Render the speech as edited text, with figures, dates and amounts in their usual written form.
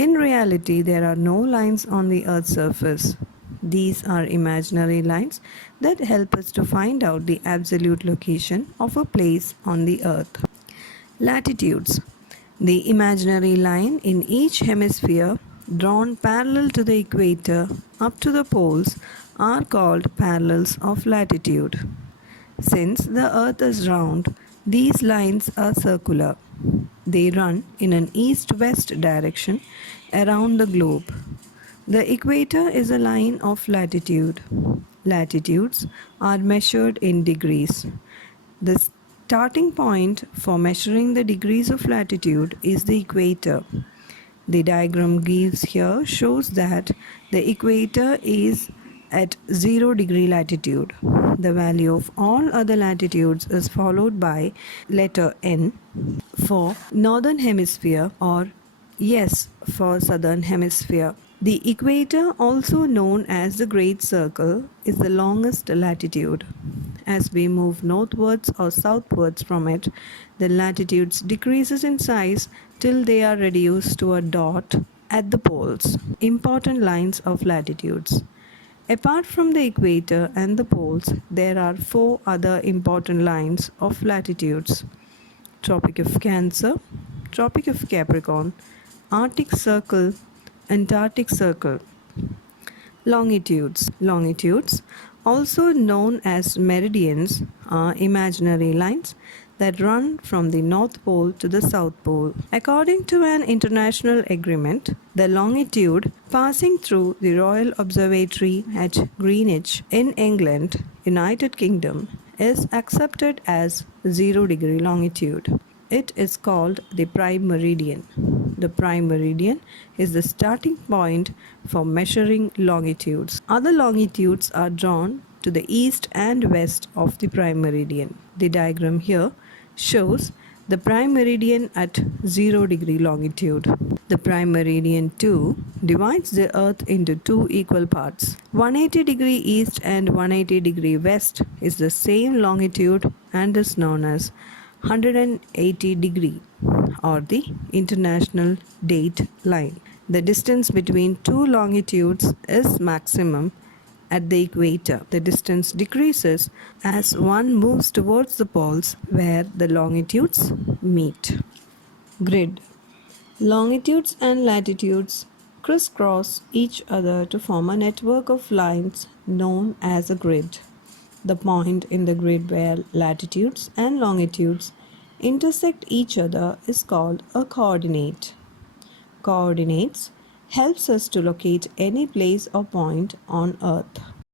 In reality, there are no lines on the Earth's surface. These are imaginary lines that help us to find out the absolute location of a place on the Earth. Latitudes. The imaginary line in each hemisphere drawn parallel to the equator up to the poles are called parallels of latitude. Since the Earth is round, these lines are circular. They run in an east-west direction around the globe. The equator is a line of latitude. Latitudes are measured in degrees. The starting point for measuring the degrees of latitude is the equator. The diagram gives here shows that the equator is at 0 degree latitude. The value of all other latitudes is followed by letter N for northern hemisphere or S for southern hemisphere. The equator, also known as the Great Circle, is the longest latitude. As we move northwards or southwards from it, the latitudes decreases in size till they are reduced to a dot at the poles. Important lines of latitudes. Apart from the equator and the poles, there are 4 other important lines of latitudes: Tropic of Cancer, Tropic of Capricorn, Arctic Circle, Antarctic Circle. Longitudes. Longitudes, also known as meridians, are imaginary lines that run from the North Pole to the South Pole. According to an international agreement, the longitude passing through the Royal Observatory at Greenwich in England, United Kingdom, is accepted as 0 degree longitude. It is called the prime meridian. The prime meridian is the starting point for measuring longitudes. Other longitudes are drawn to the east and west of the prime meridian. The diagram here shows the prime meridian at 0 degree longitude. The prime meridian too divides the earth into 2 equal parts. 180 degree east and 180 degree west is the same longitude and is known as 180 degree or the international date line. The distance between 2 longitudes is maximum at the equator. The distance decreases as one moves towards the poles where the longitudes meet. Grid. Longitudes and latitudes crisscross each other to form a network of lines known as a grid. The point in the grid where latitudes and longitudes intersect each other is called a coordinate. Coordinates helps us to locate any place or point on Earth.